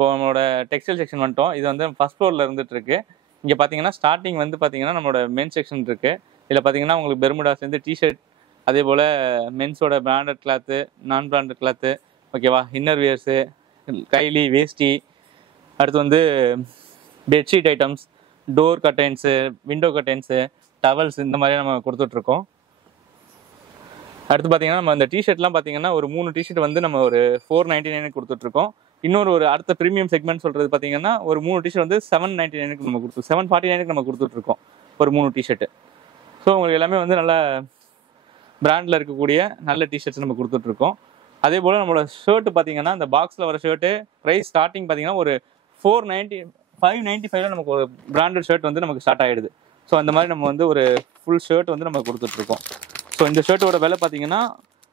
இப்போ நம்மளோட textile section வந்துட்டோம். இது வந்து ஃபர்ஸ்ட் ஃப்ளோரில் இருந்துட்டு இருக்கு. இங்கே பார்த்தீங்கன்னா ஸ்டார்டிங் வந்து பார்த்தீங்கன்னா நம்மளோட மென் செக்ஷன் இருக்கு. இதில் பார்த்தீங்கன்னா உங்களுக்கு பெர்முடாஸ்லேருந்து டிஷர்ட், அதே போல் மென்ஸோட பிராண்டட் கிளாத்து, நான் பிராண்டட் கிளாத்து, ஓகேவா, இன்னர் வியர்ஸு, கைலி, வேஷ்டி, அடுத்து வந்து bedsheet items, door curtains, window curtains, towels, இந்த மாதிரி நம்ம கொடுத்துட்ருக்கோம். அடுத்து பார்த்தீங்கன்னா நம்ம இந்த டிஷர்ட்லாம் பார்த்தீங்கன்னா ஒரு 3 டிஷர்ட் வந்து நம்ம ஒரு 499 கொடுத்துட்ருக்கோம். இன்னொரு அடுத்த ப்ரீமியம் செக்மெண்ட் சொல்கிறது பார்த்தீங்கன்னா ஒரு 3 டிஷர்ட் வந்து 799 நம்ம 749 நம்ம கொடுத்துட்ருக்கோம் ஒரு 3 டிஷர்ட்டு. ஸோ உங்களுக்கு எல்லாமே வந்து நல்ல பிராண்டில் இருக்கக்கூடிய நல்ல டிஷர்ட்ஸ் நம்ம கொடுத்துட்ருக்கோம். அதே போல் நம்மளோட ஷர்ட்டு பார்த்தீங்கன்னா இந்த பாக்ஸில் வர ஷர்ட்டு ப்ரைஸ் ஸ்டார்டிங் பார்த்தீங்கன்னா ஒரு 595 நமக்கு ஒரு பிராண்டட் ஷர்ட் வந்து நமக்கு ஸ்டார்ட் ஆகிடுது. ஸோ அந்த மாதிரி நம்ம வந்து ஒரு ஃபுல் ஷர்ட் வந்து நம்ம கொடுத்துட்ருக்கோம். ஸோ இந்த ஷர்ட்டோட விலை பார்த்தீங்கன்னா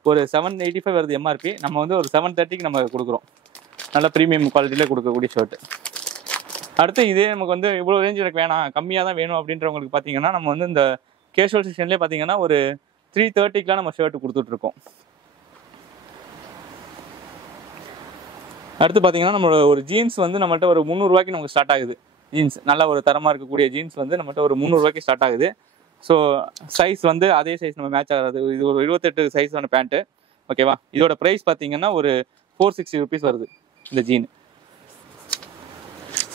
ஒரு 785 வருது எம்ஆர்பி. நம்ம வந்து ஒரு 730 நம்ம கொடுக்குறோம். நல்ல ப்ரீமியம் குவாலிட்டியில் கொடுக்கக்கூடிய ஷர்ட்டு. அடுத்து இதே நமக்கு வந்து இவ்வளோ ரேஞ்ச் எனக்கு வேணாம், கம்மியாக தான் வேணும் அப்படின்றவங்களுக்கு பார்த்தீங்கன்னா நம்ம வந்து இந்த கேஷுவல் செக்ஷன்லேயே பார்த்தீங்கன்னா ஒரு 330 நம்ம ஷர்ட் கொடுத்துட்ருக்கோம். அடுத்து பார்த்தீங்கன்னா நம்மளோட ஒரு ஜீன்ஸ் வந்து நம்மகிட்ட ஒரு 300 நமக்கு ஸ்டார்ட் ஆகுது. ஜீன்ஸ் நல்ல ஒரு தரமாக இருக்கக்கூடிய ஜீன்ஸ் வந்து நம்மகிட்ட ஒரு 300 ஸ்டார்ட் ஆகுது. ஸோ சைஸ் வந்து அதே சைஸ் நம்ம மேட்ச் ஆகாது. இது ஒரு 28 சைஸான பேண்ட்டு, ஓகேவா. இதோட ப்ரைஸ் பார்த்தீங்கன்னா ஒரு 460 rupees வருது இந்த ஜீன்.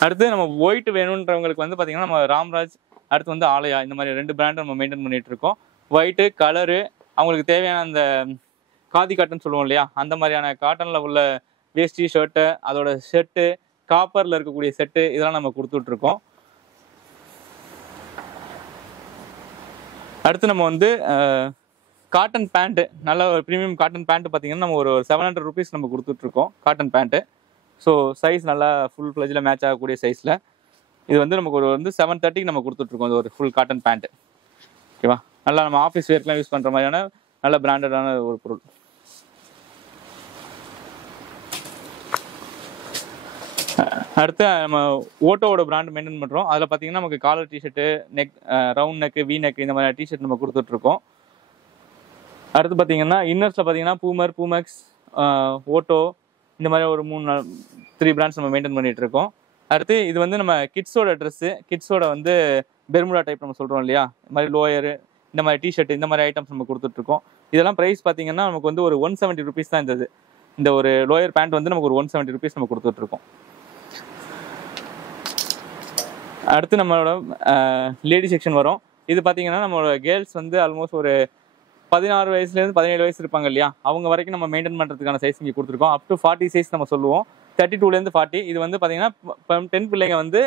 அடுத்து நம்ம ஒயிட் வேணுன்றவங்களுக்கு வந்து பார்த்தீங்கன்னா நம்ம ராம்ராஜ், அடுத்து வந்து ஆலயா, இந்த மாதிரி 2 பிராண்ட் நம்ம மெயின்டைன் பண்ணிட்டு இருக்கோம். ஒயிட்டு கலரு அவங்களுக்கு தேவையான அந்த காதி காட்டன் சொல்லுவோம் இல்லையா, அந்த மாதிரியான காட்டனில் உள்ள வேஷ்டி, ஷர்ட்டு, அதோட செட்டு, காப்பரில் இருக்கக்கூடிய செட்டு, இதெல்லாம் நம்ம கொடுத்துட்ருக்கோம். அடுத்து நம்ம வந்து காட்டன் பேண்ட்டு, நல்ல ஒரு ப்ரீமியம் காட்டன் பேண்ட்டு பார்த்தீங்கன்னா நம்ம ஒரு 700 rupees நம்ம கொடுத்துட்ருக்கோம் காட்டன் பேண்ட்டு. ஸோ சைஸ் நல்லா ஃபுல் ஃப்ளெஜில் மேட்ச் ஆகக்கூடிய சைஸில் இது வந்து நமக்கு ஒரு வந்து 730 நம்ம கொடுத்துட்ருக்கோம். இது ஒரு ஃபுல் காட்டன் பேண்ட்டு, ஓகேவா. நல்லா நம்ம ஆஃபீஸ் வேர்க்கெலாம் யூஸ் பண்ணுற மாதிரியான நல்ல பிராண்டடான ஒரு பொருள். அடுத்து நம்ம ஓட்டோவோட பிராண்ட் மெயின்டைன் பண்ணுறோம். அதில் பார்த்தீங்கன்னா நமக்கு collar T-shirt, neck, round neck, V neck, இந்த மாதிரி டிஷர்ட் நம்ம கொடுத்துட்ருக்கோம். அடுத்து பார்த்தீங்கன்னா இன்னர்ஸில் பார்த்தீங்கன்னா பூமர், பூமெக்ஸ், ஓட்டோ, இந்த மாதிரி ஒரு 3 பிராண்ட்ஸ் நம்ம மெயின்டைன் பண்ணிகிட்ருக்கோம். அடுத்து இது வந்து நம்ம கிட்ஸோட ட்ரெஸ்ஸு, கிட்ஸோட வந்து பெர்முடா டைப் நம்ம சொல்கிறோம் இல்லையா, இந்த மாதிரி லோயரு, இந்த மாதிரி டிஷர்ட், இந்த மாதிரி ஐட்டம்ஸ் நம்ம கொடுத்துட்ருக்கோம். இதெல்லாம் ப்ரைஸ் பார்த்தீங்கன்னா நமக்கு வந்து ஒரு 170 rupees தான் இருந்தது. இந்த ஒரு லோயர் பேண்ட் வந்து நமக்கு ஒரு 170 rupees நம்ம கொடுத்துட்ருக்கோம். அடுத்து நம்மளோட லேடி செக்ஷன் வரும். இது பார்த்தீங்கன்னா நம்மளோட கேர்ள்ஸ் வந்து ஆல்மோஸ்ட் ஒரு 16 வயசுலேருந்து 17 வயசு இருப்பாங்க இல்லையா, அவங்க வரைக்கும் நம்ம மெயின்டைன் பண்ணுறதுக்கான சைஸ் இங்கே கொடுத்துருக்கோம். அப் டு 40 சைஸ் நம்ம சொல்லுவோம். 32லேருந்து 40. இது வந்து பார்த்தீங்கன்னா 10 பிள்ளைங்க வந்து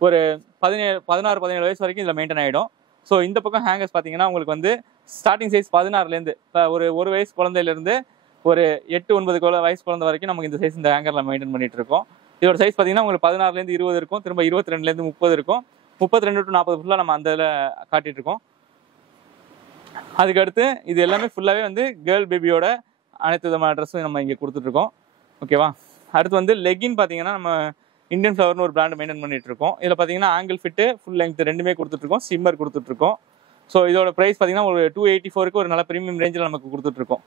ஒரு 16-17 வயசு வரைக்கும் இதில் மெயின்டைன் ஆகிடும். ஸோ இந்த பக்கம் ஹேங்கர்ஸ் பார்த்தீங்கன்னா உங்களுக்கு வந்து ஸ்டார்டிங் சைஸ் 16லேருந்து இப்போ ஒரு வயசு குழந்தையிலேருந்து ஒரு 8-9 வயசு குழந்தை வரைக்கும் நமக்கு இந்த சைஸ் இந்த ஹேங்கரில் மெயின்டைன் பண்ணிட்டு இருக்கோம். இதோட சைஸ் பார்த்தீங்கன்னா உங்களுக்கு 16லேருந்து 20 இருக்கும், திரும்ப 22லேருந்து 30 இருக்கும், 32 to 40 ஃபுல்லாக நம்ம அந்த இதில் காட்டிட்டு இருக்கோம். அதுக்கடுத்து இது எல்லாமே ஃபுல்லாகவே வந்து கேர்ள் பேபியோட அனைத்து விதமான ட்ரெஸ்ஸும் நம்ம இங்கே கொடுத்துட்ருக்கோம், ஓகேவா. அடுத்து வந்து லெகின் பார்த்தீங்கன்னா நம்ம இந்தியன் ஃப்ளவர்னு ஒரு பிராண்ட் மெயின்டைன் பண்ணிட்டு இருக்கோம். இதில் பார்த்தீங்கன்னா ஆங்கிள் ஃபிட்டு, ஃபுல் லெங்த் ரெண்டுமே கொடுத்துட்ருக்கோம், ஸ்டிம்மர் கொடுத்துட்ருக்கோம். ஸோ இதோட ப்ரைஸ் பார்த்தீங்கன்னா ஒரு 284 ஒரு நல்ல ப்ரீமியம் ரேஞ்சில் நமக்கு கொடுத்துட்ருக்கோம்.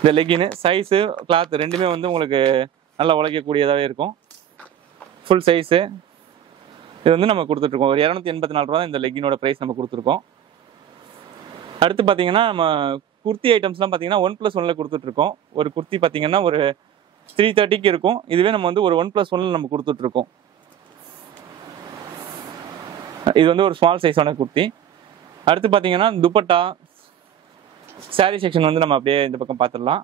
இந்த லெகின் சைஸு, கிளாத் ரெண்டுமே வந்து உங்களுக்கு நல்லா உழைக்கக்கூடியதாகவே இருக்கும். ஃபுல் சைஸு இது வந்து நம்ம கொடுத்துட்ருக்கோம். ஒரு 284 ரூபா தான் இந்த லெகினோட ப்ரைஸ் நம்ம கொடுத்துருக்கோம். அடுத்து பார்த்தீங்கன்னா நம்ம குர்த்தி ஐட்டம்ஸ்லாம் பார்த்தீங்கன்னா 1+1 கொடுத்துட்ருக்கோம். ஒரு குர்த்தி பார்த்தீங்கன்னா ஒரு 330 இருக்கும். இதுவே நம்ம வந்து ஒரு 1+1 நம்ம கொடுத்துட்ருக்கோம். இது வந்து ஒரு ஸ்மால் சைஸான குர்த்தி. அடுத்து பார்த்தீங்கன்னா துப்பட்டா, சாரீ செக்ஷன் வந்து நம்ம அப்படியே இந்த பக்கம் பார்த்துடலாம்.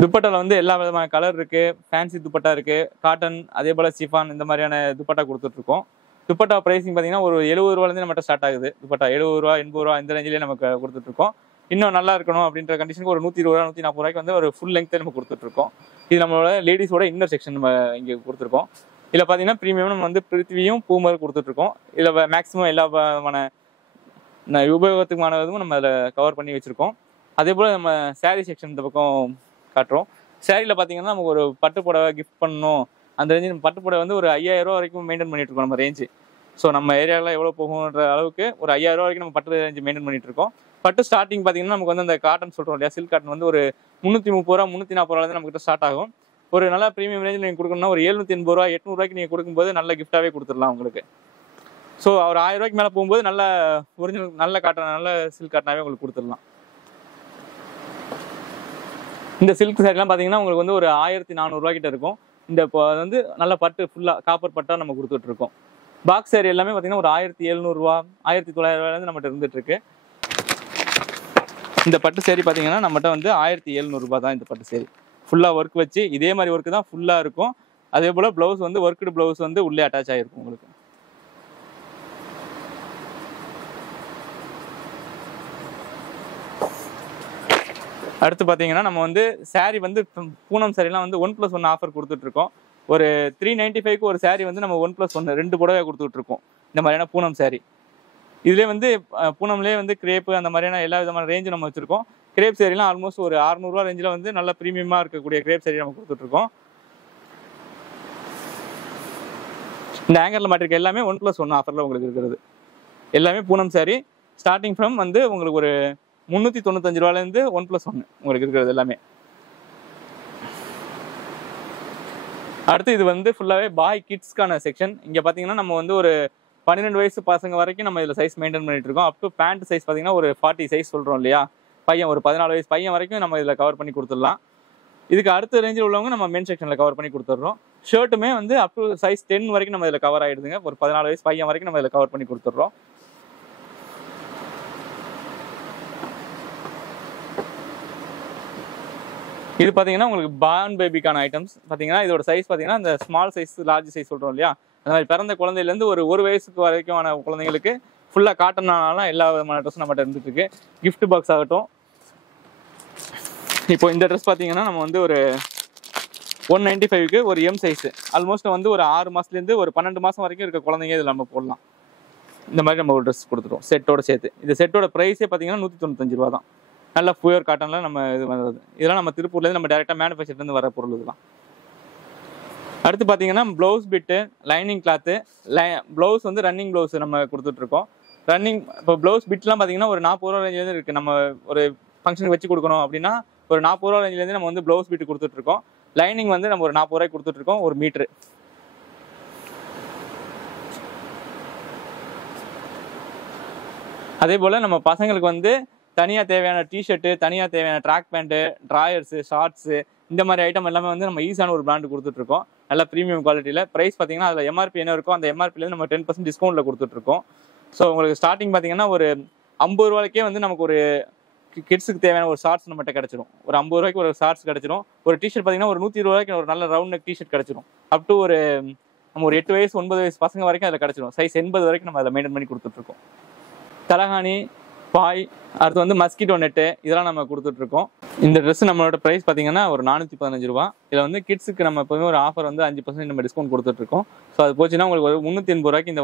துப்பட்டாவில் வந்து எல்லா விதமான கலர் இருக்குது, ஃபேன்சி துப்பட்டா இருக்குது, காட்டன், அதே போல் சிஃபான், இந்த மாதிரியான துப்பட்டா கொடுத்துட்ருக்கோம். துப்பட்டா ப்ரைஸிங் பார்த்தீங்கன்னா ஒரு 70 ரூபாலேருந்து நம்மகிட்ட ஸ்டார்ட் ஆகுது. துப்பட்டா 70 ரூபா, 80 ரூபா, இந்த ரேஞ்சிலே நமக்கு கொடுத்துட்ருக்கோம். இன்னும் நல்லா இருக்கணும் அப்படின்ற கண்டிஷனுக்கு ஒரு 120 ரூபா, 140 ரூபாய்க்கு வந்து ஒரு ஃபுல் லெங்க்த்தை நம்ம கொடுத்துட்ருக்கோம். இது நம்மளோட லேடிஸோட இன்னர் செக்ஷன் நம்ம இங்கே கொடுத்துருக்கோம். இதில் பார்த்தீங்கன்னா ப்ரீமியம் நம்ம வந்து பிருத்திவியும் பூமர் கொடுத்துட்ருக்கோம். இதில் மேக்ஸிமம் எல்லா விதமான உபயோகத்துக்குமானதும் நம்ம அதில் கவர் பண்ணி வச்சுருக்கோம். அதே போல் நம்ம சாரீ செக்ஷன் இந்த பக்கம் காட்டுறோம். சாரியில் பார்த்தீங்கன்னா நமக்கு ஒரு பட்டு புடவை கிஃப்ட் பண்ணணும், அந்த ரேஞ்சு நம்ம பட்டு புடவை வந்து ஒரு 5000 ரூபா வரைக்கும் மெயின்டைன் பண்ணிட்டு இருக்கோம் நம்ம ரேஞ்சு. ஸோ நம்ம ஏரியாவில் எவ்வளோ போகுன்ற அளவுக்கு ஒரு 5000 ரூபா வரைக்கும் நம்ம பட்டு ரேஞ்சு மெயின்டைன் பண்ணிட்டு இருக்கோம். பட்டு ஸ்டார்டிங் பார்த்தீங்கன்னா நமக்கு வந்து அந்த காட்டன் சொல்கிறோம் இல்லையா, சில்க் காட்டன் வந்து ஒரு 330 ரூபா 340 ரூபாய் நம்மகிட்ட ஸ்டார்ட் ஆகும். ஒரு நல்ல ப்ரீமியம் ரேஞ்சில் நீங்கள் கொடுக்கணும்னா ஒரு 780 ரூபா 800 ரூபாய்க்கு நீங்கள் கொடுக்கும்போது நல்ல கிஃப்டாகவே கொடுத்துடலாம் உங்களுக்கு. ஸோ ஒரு 1000 ரூபாய்க்கு மேலே போகும்போது நல்ல ஒரிஜினல் நல்ல காட்டன் நல்ல சில்க் காட்டனாகவே உங்களுக்கு கொடுத்துடலாம். இந்த சில்க் சாரிலாம் பார்த்தீங்கன்னா உங்களுக்கு வந்து ஒரு 1400 ரூபா கிட்ட இருக்கும். இந்த வந்து நல்ல பட்டு ஃபுல்லாக காப்பர் பட்டாக நம்ம கொடுத்துட்ருக்கோம். பாக்ஸ் சாரி எல்லாமே பார்த்தீங்கன்னா ஒரு 1700 ரூபா 1900 ரூபாயிலேருந்து நம்மகிட்ட இருந்துட்டு இருக்கு. இந்த பட்டு சேரி பார்த்தீங்கன்னா நம்மகிட்ட வந்து 1700 ரூபா தான். இந்த பட்டு சேரி ஃபுல்லாக ஒர்க் வச்சு இதே மாதிரி ஒர்க்கு தான் ஃபுல்லாக இருக்கும். அதே போல் ப்ளவுஸ் வந்து ஒர்க்குடு ப்ளவுஸ் வந்து உள்ளே அட்டாச் ஆகிருக்கும் உங்களுக்கு. அடுத்து பார்த்தீங்கன்னா நம்ம வந்து சாரீ வந்து பூனம் சாரீலாம் வந்து 1+1 ஆஃபர் கொடுத்துட்ருக்கோம். ஒரு 395க்கு ஒரு சாரீ வந்து நம்ம 1+1 2 புடவை கொடுத்துட்ருக்கோம். இந்த மாதிரியான பூனம் சாரீ இதுலேயே வந்து பூனம்லேயே வந்து கிரேப்பு அந்த மாதிரியான எல்லா விதமான ரேஞ்சும் நம்ம வச்சுருக்கோம். கிரேப் சாரீலாம் ஆல்மோஸ்ட் ஒரு 600 ரூபா ரேஞ்சில் வந்து நல்ல ப்ரீமியமாக இருக்கக்கூடிய கிரேப் சாரீ நம்ம கொடுத்துட்ருக்கோம். இந்த ஆங்கரில் மாட்டிருக்க எல்லாமே 1+1 ஆஃபரில் உங்களுக்கு இருக்கிறது. எல்லாமே பூனம் சாரீ. ஸ்டார்டிங் ஃப்ரம் வந்து உங்களுக்கு ஒரு 395 ரூபாயிலேருந்து 1+1 உங்களுக்கு இருக்கிறது எல்லாமே. அடுத்து இது வந்து ஃபுல்லாகவே பாய் கிட்ஸ்க்கான செக்ஷன். இங்கே பார்த்தீங்கன்னா நம்ம வந்து ஒரு 12 வயசு பசங்க வரைக்கும் நம்ம இதில் சைஸ் மெயின்டைன் பண்ணிட்டு இருக்கோம். அப் டு பேண்ட் சைஸ் பார்த்தீங்கன்னா ஒரு 40 சைஸ் சொல்கிறோம் இல்லையா, பையன் ஒரு 14 வயசு பையன் வரைக்கும் நம்ம இதில் கவர் பண்ணி கொடுத்துடலாம். இதுக்கு அடுத்த ரேஞ்சில் உள்ளவங்க நம்ம மென் செக்ஷனில் கவர் பண்ணி கொடுத்துட்றோம். ஷர்ட்டுமே வந்து அப் டு சைஸ் 10 வரைக்கும் நம்ம இதில் கவர் ஆகிடுதுங்க. ஒரு 14 வயசு பையன் வரைக்கும் நம்ம இதில் கவர் பண்ணி கொடுத்துட்றோம். இது பார்த்தீங்கன்னா உங்களுக்கு பார்ன் பேபிக்கான ஐட்டம்ஸ் பார்த்தீங்கன்னா இதோட சைஸ் பார்த்தீங்கன்னா இந்த ஸ்மால் சைஸ் லார்ஜ் சைஸ் சொல்கிறோம் இல்லையா, அந்த மாதிரி பிறந்த குழந்தையிலேருந்து ஒரு வயசுக்கு வரைக்குமான குழந்தைங்களுக்கு ஃபுல்லாக காட்டனாலாம் எல்லா விதமான ட்ரெஸ்ஸும் நம்மகிட்ட இருந்துட்டு இருக்கு. கிஃப்ட் பாக்ஸ் ஆகட்டும். இப்போ இந்த ட்ரெஸ் பார்த்தீங்கன்னா நம்ம வந்து ஒரு 195க்கு ஒரு எம் சைஸ் ஆல்மோஸ்ட் வந்து ஒரு 6 மாதத்துலேருந்து ஒரு 12 மாதம் வரைக்கும் இருக்க குழந்தைங்க இதில் நம்ம போடலாம். இந்த மாதிரி நம்ம ஒரு ட்ரெஸ் கொடுத்துருவோம் செட்டோட சேர்த்து. இந்த செட்டோட ப்ரைஸே பார்த்தீங்கன்னா 195 ரூபா தான். நல்ல பியூர் காட்டனில் நம்ம இது பண்ணுறது. இதெல்லாம் நம்ம திருப்பூர்லேருந்து நம்ம டேரெக்டாக மேனுஃபேக்சர்லேருந்து வர பொருள் இதெல்லாம். அடுத்து பார்த்தீங்கன்னா blouse bit lining cloth blouse வந்து ரன்னிங் ப்ளவுஸ் நம்ம கொடுத்துட்ருக்கோம். ரன்னிங் இப்போ ப்ளவுஸ் பிட்லாம் பார்த்தீங்கன்னா ஒரு 40 ரூபா ரேஞ்சிலேருந்து இருக்குது. நம்ம ஒரு ஃபங்க்ஷனுக்கு வச்சு கொடுக்கணும் அப்படின்னா ஒரு 40 ரூபா ரேஞ்சிலேருந்து நம்ம வந்து ப்ளவுஸ் பிட்டு கொடுத்துட்ருக்கோம். லைனிங் வந்து நம்ம ஒரு 40 ரூபாய்க்கு கொடுத்துட்ருக்கோம் ஒரு மீட்ரு. அதே போல் நம்ம பசங்களுக்கு வந்து தனியாக தேவையான டிஷர்ட்டு தனியாக தேவையான ட்ராக் பேண்ட்டு ட்ராயர்ஸு ஷார்ட்ஸு இந்த மாதிரி ஐட்டம் எல்லாமே வந்து நம்ம ஈஸியான ஒரு பிராண்டு கொடுத்துட்ருக்கோம். நல்ல ப்ரீமியம் குவாலிட்டியில். ப்ரைஸ் பார்த்தீங்கன்னா அதில் எம்ஆர்பி என்ன இருக்கோ அந்த எம்ஆர்பிலேருந்து நம்ம 10% டிஸ்கவுண்ட்டில் கொடுத்துட்ருக்கோம். ஸோ உங்களுக்கு ஸ்டார்டிங் பார்த்தீங்கன்னா ஒரு 50 ரூபாய்க்கே வந்து நமக்கு ஒரு கிட்ஸுக்கு தேவையான ஒரு ஷார்ட்ஸ் நம்மகிட்ட கிடச்சிரும். ஒரு 50 ரூபாய்க்கு ஒரு ஷார்ட்ஸ் கிடச்சிரும். ஒரு டிஷர்ட் பார்த்தீங்கன்னா ஒரு 120 ரூபாய்க்கு ஒரு நல்ல ரவுண்ட் நெக் டிஷர்ட் கிடச்சிரும். அப் டு ஒரு நம்ம ஒரு 8 வயசு 9 வயசு பசங்க வரைக்கும் அதில் கிடச்சிரும். சைஸ் 80 வரைக்கும் நம்ம அதில் மெயின்டைன் பண்ணி கொடுத்துட்ருக்கோம். தலகாணி பாய் அடுத்து வந்து மஸ்கிட்டோ நெட்டு இதெல்லாம் நம்ம கொடுத்துட்ருக்கோம். இந்த ட்ரெஸ் நம்மளோட ப்ரைஸ் பார்த்தீங்கன்னா ஒரு 415 ரூபா. இதில் வந்து கிட்ஸுக்கு நம்ம எப்போதுமே ஒரு ஆஃபர் வந்து 5% நம்ம டிஸ்கவுண்ட் கொடுத்துட்ருக்கோம். ஸோ அது போச்சுன்னா உங்களுக்கு ஒரு 380 ரூபாய்க்கு இந்த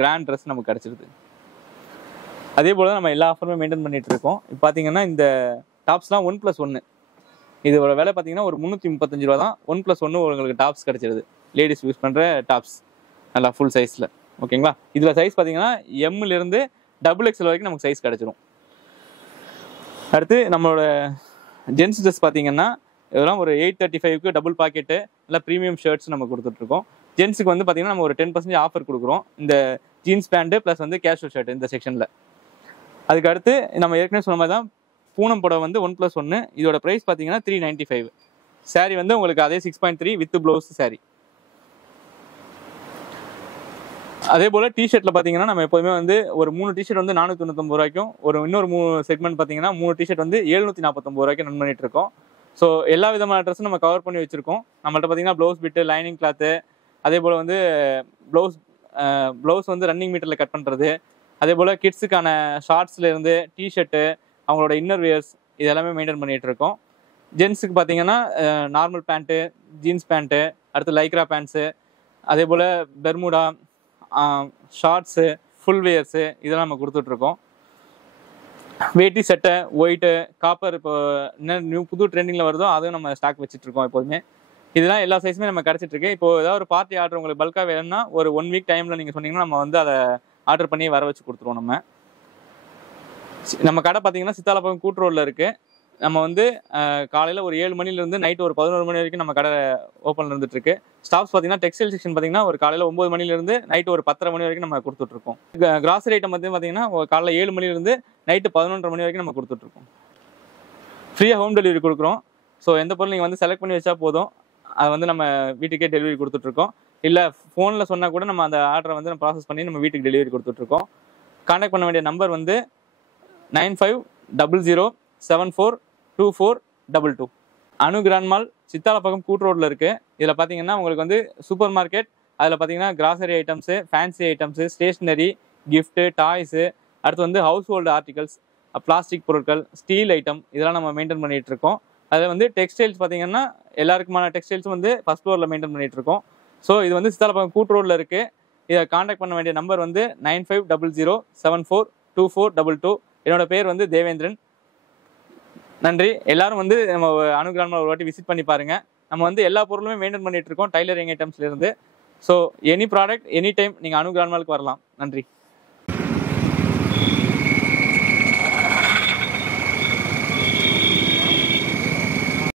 கிராண்ட் ட்ரெஸ் நமக்கு கிடச்சிருது. அதே போல் நம்ம எல்லா ஆஃபருமே மெயின்டைன் பண்ணிட்டு இருக்கோம். இப்போ பார்த்தீங்கன்னா இந்த டாப்ஸ்லாம் 1+1 இதோட விலை பார்த்தீங்கன்னா ஒரு 335 ரூபா தான். 1+1 உங்களுக்கு டாப்ஸ் கிடச்சிருது. லேடிஸ் யூஸ் பண்ணுற டாப்ஸ் நல்லா ஃபுல் சைஸில். ஓகேங்களா. இதில் சைஸ் பார்த்தீங்கன்னா எம்லேருந்து XXL வரைக்கும் நமக்கு சைஸ் கிடச்சிரும். அடுத்து நம்மளோட ஜென்ஸ் ட்ரெஸ் பார்த்தீங்கன்னா இதெல்லாம் ஒரு 835க்கு டபுள் பாக்கெட்டு நல்லா ப்ரீமியம் ஷர்ட்ஸ் நம்ம கொடுத்துட்ருக்கோம். ஜென்ஸுக்கு வந்து பார்த்தீங்கன்னா நம்ம ஒரு 10% ஆஃபர் கொடுக்குறோம். இந்த ஜீன்ஸ் பேண்ட்டு ப்ளஸ் வந்து கேஷுவல் ஷர்ட் இந்த செக்ஷனில். அதுக்கு அடுத்து நம்ம ஏற்கனவே சொன்ன மாதிரி தான் பூனம் புடவை வந்து 1+1 இதோட ப்ரைஸ் பார்த்தீங்கன்னா 395. சாரீ வந்து உங்களுக்கு அதே 6.3 வித் ப்ளவுஸ் சாரீ. அதே போல் டிஷர்ட்டில் பார்த்தீங்கன்னா நம்ம எப்போதுமே வந்து ஒரு 3 டிஷர்ட் வந்து 499 ரூபாய்க்கும் இன்னொரு 3 செக்மெண்ட் பார்த்தீங்கன்னா 3 டிஷர்ட் வந்து 749 ரூபாய்க்கு ரன் பண்ணிட்டு இருக்கோம். ஸோ எல்லா விதமான ட்ரெஸ்ஸும் நம்ம கவர் பண்ணி வச்சிருக்கோம். நம்மள்ட்ட பார்த்தீங்கன்னா ப்ளவுஸ் பிட்டு லைனிங் கிளாத்து அதே போல் வந்து ப்ளவுஸ் வந்து ரன்னிங் மீட்டரில் கட் பண்ணுறது அதே போல் கிட்ஸுக்கான ஷார்ட்ஸ்லேருந்து டிஷர்ட்டு அவங்களோட இன்னர் வியர்ஸ் இது எல்லாமே மெயின்டைன் பண்ணிகிட்டு இருக்கோம். ஜென்ஸுக்கு பார்த்தீங்கன்னா நார்மல் பேண்ட்டு ஜீன்ஸ் பேண்ட்டு அடுத்து லைக்ரா பேண்ட்ஸு அதே போல் பெர்முடா ஷார்ட்ஸு ஃபுல் வியர்ஸு இதெல்லாம் நம்ம கொடுத்துட்ருக்கோம். வேட்டி சட்டை ஒயிட்டு காப்பர் இப்போ என்ன புது ட்ரெண்டிங்கில் வருதோ அதுவும் நம்ம ஸ்டாக் வச்சுட்ருக்கோம் எப்போதுமே. இதெல்லாம் எல்லா சைஸுமே நம்ம கிடச்சிட்ருக்கு. இப்போ ஏதாவது ஒரு பார்ட்டி ஆர்டர் உங்களுக்கு பல்காக வேணும்னா ஒரு 1 வீக் டைமில் நீங்கள் சொன்னீங்கன்னா நம்ம வந்து அதை ஆர்டர் பண்ணி வர வச்சு கொடுத்துருவோம் நம்ம. நம்ம கடை பார்த்தீங்கன்னா சித்தாலப்பக்கம் கூட்டு ரோட்ல இருக்கு. நம்ம வந்து காலையில் ஒரு 7 மணிலேருந்து நைட்டு ஒரு 11 மணி வரைக்கும் நம்ம கடை ஓப்பனில் இருந்துட்டு இருக்கு. ஸ்டாஃப்ஸ் பார்த்தீங்கன்னா டெக்ஸ்டைல் செக்ஷன் பார்த்தீங்கன்னா ஒரு காலையில் 9 மணிலேருந்து நைட்டு ஒரு 10:30 மணி வரைக்கும் நம்ம கொடுத்துட்ருக்கோம். கிராசரி ஐட்டம் வந்து பார்த்தீங்கன்னா காலையில் 7 மணிலேருந்து நைட்டு 11:30 மணி வரைக்கும் நம்ம கொடுத்துட்ருக்கோம். ஃப்ரீயாக ஹோம் டெலிவரி கொடுக்குறோம். ஸோ எந்த பொருள் நீங்கள் வந்து செலக்ட் பண்ணி வச்சா போதும், அதை வந்து நம்ம வீட்டுக்கே டெலிவரி கொடுத்துட்ருக்கோம். இல்லை ஃபோனில் சொன்னால் கூட நம்ம அந்த ஆர்டரை வந்து நம்ம ப்ராசஸ் பண்ணி நம்ம வீட்டுக்கு டெலிவரி கொடுத்துட்ருக்கோம். கான்டாக்ட் பண்ண வேண்டிய நம்பர் வந்து 9500742422. அனு கிராண்ட் மால் சித்தாலப்பக்கம் கூட்டு ரோட்டில் இருக்குது. இதில் பார்த்தீங்கன்னா உங்களுக்கு வந்து சூப்பர் மார்க்கெட், அதில் பார்த்தீங்கன்னா grocery items, fancy items, stationery, gift, toys, அடுத்து வந்து ஹவுஸ் ஹோல்டு ஆர்டிகல்ஸ், பிளாஸ்டிக் பொருட்கள், ஸ்டீல் ஐட்டம் இதெல்லாம் நம்ம மெயின்டைன் பண்ணிகிட்டு இருக்கோம். அதில் வந்து டெக்ஸ்டைல்ஸ் பார்த்தீங்கன்னா எல்லாருக்குமான டெக்ஸ்டைல்ஸும் வந்து ஃபஸ்ட் ஃப்ளோரில் மெயின்டைன் பண்ணிகிட்டு இருக்கோம். ஸோ இது வந்து சித்தாலப்பக்கம் கூட்டு ரோட்டில் இருக்குது. இதை கான்டாக்ட் பண்ண வேண்டிய நம்பர் வந்து 9500742422. என்னோட பேர் வந்து தேவேந்திரன். நன்றி. எல்லாரும் வந்து நம்ம அனு கிராண்ட் மால் ஒரு வாட்டி விசிட் பண்ணி பாருங்க. நம்ம வந்து எல்லா பொருளுமே மெயின்டைன் பண்ணிட்டு இருக்கோம், டைலரிங் ஐட்டம்ஸ்ல இருந்து. So any product any time நீங்கள் அனு கிராண்ட் மாலுக்கு வரலாம். நன்றி.